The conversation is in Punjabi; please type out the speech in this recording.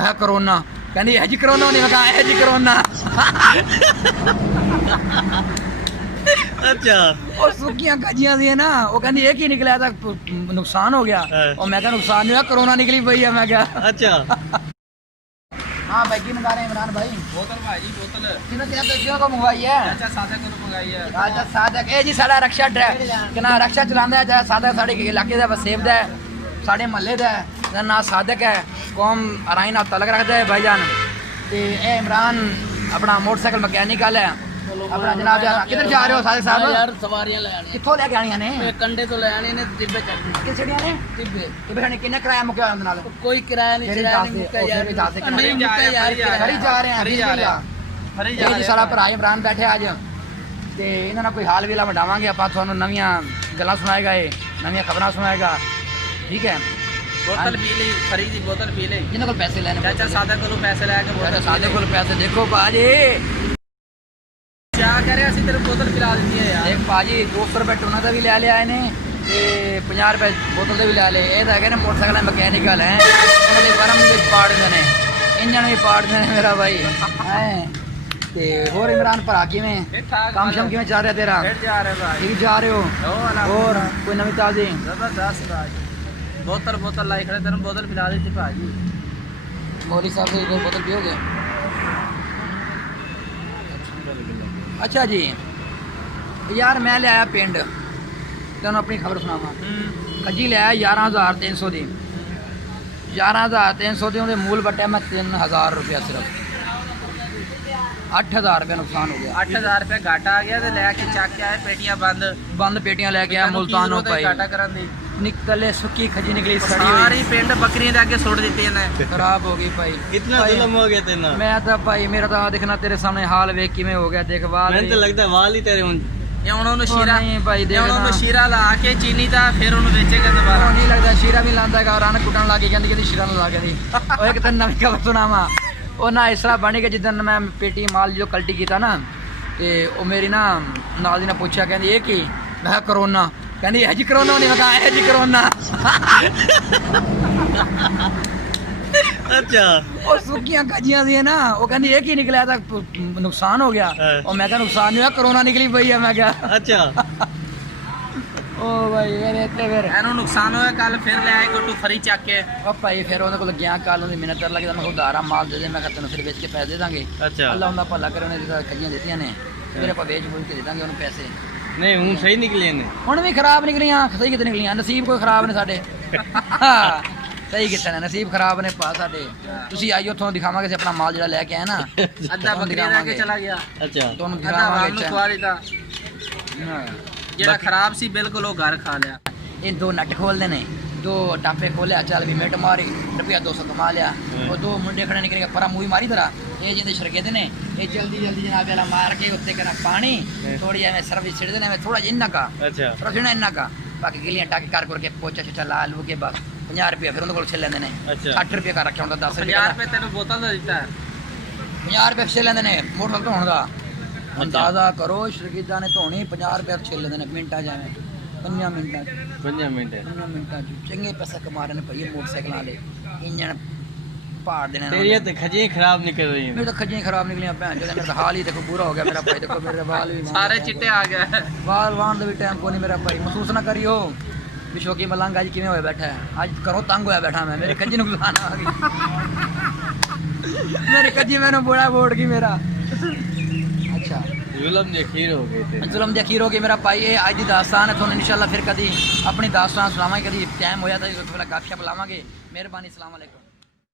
मैं कहा करोना, कहनी है जी करोना नहीं, मैं कहा है जी करोना। अच्छा और सुखियां कजियां सी ना, वो कहनी एक ही निकला था, नुकसान हो गया। और मैं कहा नुकसान नहीं हुआ, कोरोना निकली पई है। मैं क्या अच्छा हाँ भाई की मंगा रहे हैं इमरान भाई? बोतल भाई बोतल किन्हों को मंगवाई है? अच्छा सादे को मंगाई है। अच्छा सादक ए जी साड़ा रक्षा ड्राइवर ना रक्षा चलांदा है जा सादक साडे इलाके दा वसेब दा है, साडे महल्ले दा है, दा ना सादक है, कौम अराइन नाल तलक रखदा है भाईजान। ते ए इमरान अपना मोटरसाइकिल मैकेनिकल है अपना। जनाब किधर जा रहे हो सादक साहब? यार सवारियां ले आनी कित्थों लेके आनियां ने? कंडे तो ले आनी ने तिब्बे चढ़नी कि छड़ियां ने तिब्बे ते फिर किन्ने किराया मुक्या उनदे नाल? कोई किराया नहीं किराया नहीं मुक्का यार नहीं जा नहीं मुक्का यार खरी जा रहे हैं खरी ਇਹ ਜੀ ਸਾਡਾ ਭਰਾ ਇਮਰਾਨ ਬੈਠਿਆ ਅੱਜ ਤੇ ਇਹਨਾਂ ਨਾਲ ਕੋਈ ਹਾਲ ਵੇਲਾ ਵਡਾਵਾਂਗੇ ਆਪਾਂ, ਤੁਹਾਨੂੰ ਨਵੀਆਂ ਗੱਲਾਂ ਸੁਣਾਏਗਾ, ਇਹ ਨਵੀਆਂ ਖਬਰਾਂ ਸੁਣਾਏਗਾ, ਠੀਕ ਹੈ। बोतल पी ली खरी दी बोतल पी ली ਜਿਹਨਾਂ ਕੋਲ ਪੈਸੇ ਲੈਣੇ चाचा सादा को पैसे लेके बोतल ਸਾਡੇ ਕੋਲ ਪੈਸੇ ਦੇਖੋ ਬਾਜੀ, क्या कह रहे ਅਸੀਂ ਤੈਨੂੰ बोतल पिला दी है यार। ਦੇਖ ਬਾਜੀ 200 ਰੁਪਏ ਟੋਨਾ ਦਾ ਵੀ ਲੈ ਲਿਆ ਇਹਨੇ ਤੇ 50 ਰੁਪਏ ਬੋਤਲ ਦੇ ਵੀ ਲੈ ਲਏ। ਇਹ ਤਾਂ ਹੈਗੇ ਨੇ ਮੋਟਰਸਾਈਕਲ ਮਕੈਨਿਕਲ ਹੈ, ਉਹਨਾਂ ਦੇ ਬਰਮ ਵੀ ਪਾੜ ਦਿੰਦੇ ਨੇ, ਇੰਜਣ ਵੀ ਪਾੜ ਦਿੰਦੇ ਨੇ ਮੇਰਾ ਭਾਈ ਹੈ। ਤੇ ਹੋਰ ਇਮਰਾਨ ਭਰਾ ਕਿਵੇਂ ਕੰਮ ਸ਼ਮ ਕਿਵੇਂ ਚੱਲ ਰਿਹਾ ਤੇਰਾ? फिर जा रहे भाई ਠੀਕ ਜਾ ਰਹੇ ਹੋ? ਹੋਰ ਕੋਈ ਨਵੀਂ ਤਾਜ਼ੀ? जबरदस्त भाई बोतल बोतल लाई खड़े तेरे बोतल पिला दी थी भाजी। मौली साहब से एक बोतल पियोगे? अच्छा जी यार मैं ले आया पिंड, तेन अपनी खबर सुनावा। खजी ले आया 11,300 दी, 11,300 दी मूल बट्टा मैं 3,000 रुपया सिर्फ, 8,000 रुपया नुकसान हो गया। 8,000 रुपया घाटा आ गया तो लेके चक के आए पेटियां बंद पेटियां लेके आया मुल्तानों पाई, घाटा करन दी निकले सुखी खजी निकली सड़ी सारी हुई, पिंड बकरियां जाके सुट दी ने। खराब हो गई भाई। कितना भाई, जुल्म हो गया तेना। मैं तो भाई मेरा तो देखना तेरे सामने हाल वेख किवें हो गया, देख वाल मैंने तो लगता है वाल ही तेरे हुन ये उन्होंने ਉਹ शीरा ਨਹੀਂ ਭਾਈ ये ਦੇਖਣਾ उन्होंने शीरा ला के चीनी दा फिर उन्होंने बेचेगा ਉਹ दोबारा। ਨਹੀਂ ਲੱਗਦਾ ਸ਼ੀਰਾ ਵੀ ਲਾਂਦਾ ਹੈਗਾ, ਰਨ ਕੁੱਟਣ ਲੱਗ ਗਈ, ਕਹਿੰਦੀ ਸ਼ੀਰਾ ਨੂੰ ਲਾ ਕੇ ਦੀ। ਉਹ ਇੱਕ ਤਾਂ ਨਵੀਂ ਖਬਰ ਸੁਣਾਵਾਂ, ਉਹ ਨਾ ਇਸ ਤਰ੍ਹਾਂ ਬਣੀ ਕਿ ਜਿੱਦਣ ਮੈਂ ਪੇਟੀ ਮਾਲ ਜੋ ਕਲਟੀ ਕੀਤਾ ਨਾ, ਤੇ ਉਹ ਮੇਰੀ ਨਾ ਨਾਲ ਦੀ ਨੇ ਪੁੱਛਿਆ, ਕਹਿੰਦੀ ਇਹ ਕੀ? ਮੈਂ ਕਿਹਾ ਕਰੋਨਾ, ਕਹਿੰਦੀ ਹੈ ਜੀ ਕਰੋਨਾ ਨਹੀਂ, ਮੈਂ ਕਿਹਾ ਹੈ ਜੀ ਕਰੋਨਾ। अच्छा ਉਹ ਸੁੱਕੀਆਂ ਕਜੀਆਂ ਸੀ ਨਾ, ਉਹ ਕਹਿੰਦੀ ਇਹ ਕੀ ਨਿਕਲਿਆ ਤਾਂ ਨੁਕਸਾਨ ਹੋ ਗਿਆ। ਉਹ ਮੈਂ ਕਿਹਾ ਨੁਕਸਾਨ ਨਹੀਂ ਹੋਇਆ, ਕਰੋਨਾ ਨਿਕਲੀ ਪਈ ਹੈ। ਮੈਂ ਕਿਹਾ अच्छा ਉਹ ਭਾਈ ਮੇਰੇ ਇੱਥੇ ਫਿਰ ਇਹਨੂੰ ਨੁਕਸਾਨ ਹੋਇਆ ਕੱਲ ਫਿਰ ਲੈ ਆਏ ਕੋਟੂ ਫਰੀ ਚੱਕ ਕੇ। ਉਹ ਭਾਈ ਫਿਰ ਉਹਦੇ ਕੋਲ ਗਿਆ, ਕੱਲ ਉਹਦੀ ਮਿਹਨਤ ਕਰ ਲੱਗਦਾ, ਮੈਂ ਉਧਾਰਾ ਮਾਲ ਦੇ ਦੇ, ਮੈਂ ਕਿਹਾ ਤੈਨੂੰ ਫਿਰ ਵੇਚ ਕੇ ਪੈਸੇ ਦੇ ਦਾਂਗੇ। अच्छा ਅੱਲਾ ਉਹਦਾ ਭਲਾ ਕਰੇ, ਉਹਨੇ ਜਿਹੜਾ ਕਜੀਆਂ ਦਿੱਤੀਆਂ ਨੇ ਫਿਰ ਆਪਾਂ ਵੇਚ ਬੂਝ ਕੇ ਦੇ ਦਾਂਗੇ ਉਹਨੂੰ ਪੈਸੇ। नहीं हूं सही निकले ने ਹੁਣ ਵੀ ਖਰਾਬ ਨਿਕਲੀਆਂ, ਸਹੀ ਕਿਤੇ ਨਿਕਲੀਆਂ, ਨਸੀਬ ਕੋਈ ਖਰਾਬ ਨੇ ਸਾਡੇ। ਸਹੀ ਕਿਤੇ ਨੇ ਨਸੀਬ ਖਰਾਬ ਨੇ ਪਾ ਸਾਡੇ। ਤੁਸੀਂ ਆਈਓ, ਤੁਹਾਨੂੰ ਦਿਖਾਵਾਂਗੇ ਅਸੀਂ ਆਪਣਾ ਮਾਲ ਜਿਹੜਾ ਲੈ ਕੇ ਆਏ ਨਾ, ਅੱਧਾ ਬੱਕਰੀ ਲੈ ਕੇ ਚਲਾ ਗਿਆ। अच्छा ਤੁਹਾਨੂੰ ਅੱਧਾ ਵਾਲ ਨੂੰ ਦਿਖਾਵਾਂਗੇ। ਖਵਾ ਦਿੱਤਾ ਜਿਹੜਾ ਖਰਾਬ ਸੀ ਬਿਲਕੁਲ ਉਹ ਘਰ ਖਾ ਲਿਆ। ਇਹ ਦੋ ਨੱਟ ਖੋਲਦੇ ਨੇ, ਦੋ ਟਾਪੇ ਖੋਲਿਆ, ਚੱਲ ਵੀ ਮਿੰਟ ਮਾਰੀ, ਰੁਪਿਆ 200 ਕਮਾ ਲਿਆ। ਉਹ ਦੋ ਮੁੰਡੇ ਖੜੇ ਨਿਕਲ ਕੇ ਪਰਾਂ ਮੂਵੀ ਮਾਰੀ ਤਰਾ, ਇਹ ਜਿਹਦੇ ਸ਼ਰਕੇ ਨੇ, ਇਹ ਜਲਦੀ ਜਲਦੀ ਜਨਾਬ ਵਾਲਾ ਮਾਰ ਕੇ ਉੱਤੇ ਕਰਾ ਪਾਣੀ ਥੋੜੀ ਐਵੇਂ ਸਰਵਿਸ ਛਿੜ ਦੇਣੇ, ਥੋੜਾ ਜਿਹਾ ਇੰਨਾ ਕਾ अच्छा ਰਖਣਾ ਇੰਨਾ ਕਾ, ਬਾਕੀ ਗਿੱਲੀਆਂ ਟਾਕੇ ਕਰ ਕਰਕੇ ਪੋਚਾ ਛੱਚਾ ਲਾ ਲੂ ਕੇ ਬਸ 50 ਰੁਪਏ ਫਿਰ ਉਹਦੇ ਕੋਲ ਛਿਲ ਲੈਂਦੇ ਨੇ। अच्छा 60 ਰੁਪਏ ਕਰ ਰੱਖਿਆ ਹੁੰਦਾ, 10 ਰੁਪਏ 50 ਰੁਪਏ ਤੈਨੂੰ ਬੋਤਲ ਦਾ ਦਿੱਤਾ 50 ਰੁਪਏ ਛਿਲ ਲੈਂਦੇ ਨੇ ਮੋਟਰਸਾਈਕਲ ਧੋਣ ਦਾ। ਅੰਦਾਜ਼ਾ ਕਰੋ ਸ਼ਰਕੀਦਾਂ ਨੇ ਧੋਣੀ 50 ਰੁਪਏ ਛਿਲ ਲੈਂਦੇ ਨੇ ਮਿੰਟਾਂ ਜਾਵੇਂ, 5 ਮਿੰਟਾਂ 5 ਮਿੰਟ 5 ਮਿੰਟਾਂ ਚ ਚੰਗੇ ਪੈਸੇ ਕਮਾ ਰਹੇ ਨੇ ਭਾਈ ਮੋਟਰਸਾਈਕਲਾਂ ਵਾਲੇ, ਇੰਜਣ ਪਾੜ ਦੇਣੇ ਨੇ। तेरी तो खजियां खराब निकल रही ਮੇਰੇ ਤਾਂ ਖੱਜੀਆਂ ਖਰਾਬ ਨਿਕਲੀਆਂ ਭੈਣ ਚੋਦ, ਮੇਰਾ ਤਾਂ ਹਾਲ ਹੀ ਦੇਖੋ ਬੁਰਾ ਹੋ ਗਿਆ ਮੇਰਾ ਭਾਈ। ਦੇਖੋ ਮੇਰੇ ਵਾਲ ਵੀ ਸਾਰੇ ਚਿੱਟੇ ਆ ਗਏ। ਵਾਲ ਵਾਣ ਦਾ ਵੀ ਟਾਈਮ ਕੋਈ ਨਹੀਂ ਮੇਰਾ ਭਾਈ। ਮਹਿਸੂਸ ਨਾ ਕਰਿਓ ਵੀ ਸ਼ੌਕੀ ਮਲੰਗ ਅੱਜ ਕਿਵੇਂ ਹੋਇਆ ਬੈਠਾ ਹੈ, ਅੱਜ ਕਰੋ ਤੰਗ ਹੋਇਆ ਬੈਠਾ ਮੈਂ, ਮੇਰੇ ਖੱਜੀ ਨੁਕਸਾਨ ਆ ਗਈ, ਮੇਰੀ ਖੱਜੀ ਮੈਨੂੰ ਬੋੜਾ ਬੋੜ ਗਈ ਮੇਰਾ। ਅੱਛਾ जुल्म के खीर हो गए थे ਜ਼ੁਲਮ ਦੇ ਅਖੀਰ ਹੋ ਗਏ ਮੇਰਾ ਭਾਈ। ਇਹ ਅੱਜ ਦੀ ਦਾਸਤਾਨ ਹੈ, ਤੁਹਾਨੂੰ ਇਨਸ਼ਾਅੱਲਾ ਫਿਰ ਕਦੀ ਆਪਣੀ ਦਾਸਤਾਨ ਸੁਣਾਵਾਂਗੇ, ਕਦੀ ਟਾਈਮ ਹੋਇਆ ਤਾਂ ਗੱਪਸ਼ਪ ਲਾਵਾਂਗੇ। ਮਿਹਰਬਾਨੀ, ਅਸਲਾਮ ਵਾਲੇਕੁਮ।